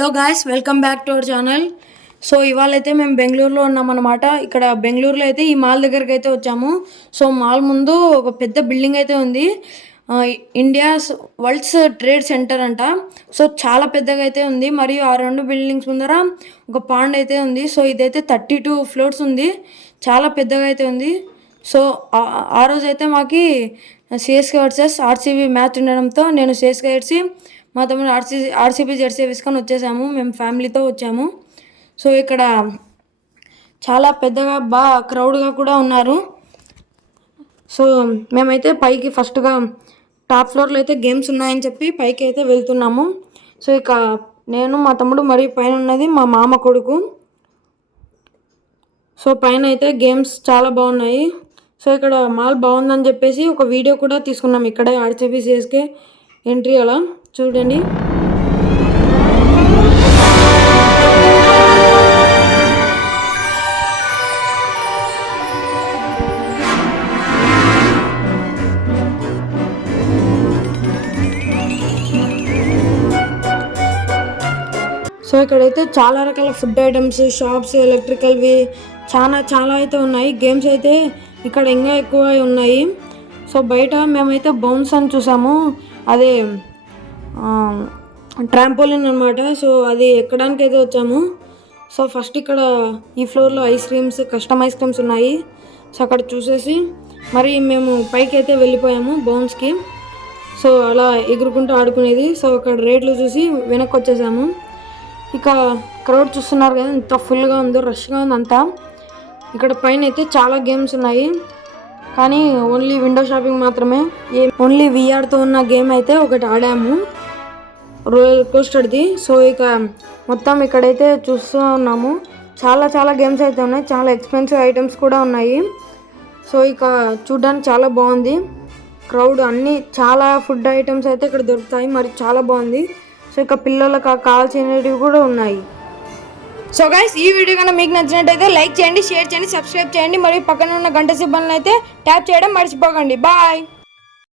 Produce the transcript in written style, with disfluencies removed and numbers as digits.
Hello guys, welcome back to our channel. So ఇవాళ అయితే మేము బెంగళూరులో ఉన్నామన్నమాట. ఇక్కడ బెంగళూరులో అయితే ఈ మాల్ దగ్గరికి అయితే వచ్చాము. సో మాల్ ముందు ఒక పెద్ద బిల్డింగ్ అయితే ఉంది. ఇండియాస్ వరల్డ్స్ ట్రేడ్ సెంటర్ అంట. సో చాలా పెద్దగా అయితే ఉంది. మరియు ఆ రెండు బిల్డింగ్స్ ముందర ఒక పాండ్ అయితే ఉంది. సో ఇదైతే 32 ఫ్లోర్స్ ఉంది. చాలా పెద్దగా అయితే ఉంది. సో ఆ రోజు అయితే మాకి సిఎస్కే వర్సెస్ ఆర్సీబీ మ్యాచ్ ఉండడంతో నేను సిఎస్కే జెర్సీ, మా తమ్ముడు ఆర్సీబీ జెర్సీ వేసుకొని వచ్చేసాము. మేము ఫ్యామిలీతో వచ్చాము. సో ఇక్కడ చాలా పెద్దగా బాగా క్రౌడ్గా కూడా ఉన్నారు. సో మేమైతే పైకి ఫస్ట్గా టాప్ ఫ్లోర్లో అయితే గేమ్స్ ఉన్నాయని చెప్పి పైకి అయితే వెళ్తున్నాము. సో ఇక నేను, మా తమ్ముడు, మరియు పైన ఉన్నది మా మామ కొడుకు. సో పైన అయితే గేమ్స్ చాలా బాగున్నాయి. సో ఇక్కడ మాల్ బాగుందని చెప్పేసి ఒక వీడియో కూడా తీసుకున్నాం. ఇక్కడే ఆర్సీబీ సిఎస్కే ఎంట్రీ అలా చూడండి. సో ఇక్కడైతే చాలా రకాల ఫుడ్ ఐటమ్స్, షాప్స్, ఎలక్ట్రికల్వి చాలా అయితే ఉన్నాయి. గేమ్స్ అయితే ఇక్కడ ఇంకా ఎక్కువ ఉన్నాయి. సో బయట మేమైతే బౌన్స్ అని చూసాము. అదే ట్రాంపోలిన్ అనమాట. సో అది ఎక్కడానికి అయితే వచ్చాము. సో ఫస్ట్ ఇక్కడ ఈ ఫ్లోర్లో ice creams, custom ice creams ఉన్నాయి. సో అక్కడ చూసేసి మరి మేము పైకి అయితే వెళ్ళిపోయాము బౌన్స్కి. సో అలా ఎగురుకుంటూ ఆడుకునేది. సో అక్కడ రేట్లు చూసి వెనక్కి వచ్చేసాము. ఇక క్రౌడ్ చూస్తున్నారు కదా, ఎంత ఫుల్గా ఉందో, రష్గా ఉంది అంతా. ఇక్కడ పైన అయితే చాలా గేమ్స్ ఉన్నాయి, కానీ ఓన్లీ విండో షాపింగ్ మాత్రమే. ఓన్లీ విఆర్తో ఉన్న గేమ్ అయితే ఒకటి ఆడాము, రోలర్ కోస్టర్ది. సో ఇక మొత్తం ఇక్కడైతే చూస్తూ ఉన్నాము. చాలా గేమ్స్ అయితే ఉన్నాయి. చాలా ఎక్స్పెన్సివ్ ఐటమ్స్ కూడా ఉన్నాయి. సో ఇక చూడ్డానికి చాలా బాగుంది. క్రౌడ్ అన్నీ చాలా ఫుడ్ ఐటమ్స్ అయితే ఇక్కడ దొరుకుతాయి. మరి చాలా బాగుంది. సో ఇక పిల్లలకు కావాల్సినవి కూడా ఉన్నాయి. సో గైస్, ఈ వీడియో కన్నా మీకు నచ్చినట్టయితే లైక్ చేయండి, షేర్ చేయండి, సబ్స్క్రైబ్ చేయండి, మరియు పక్కన ఉన్న గంట సింబల్ని అయితే ట్యాప్ చేయడం మర్చిపోకండి. బాయ్.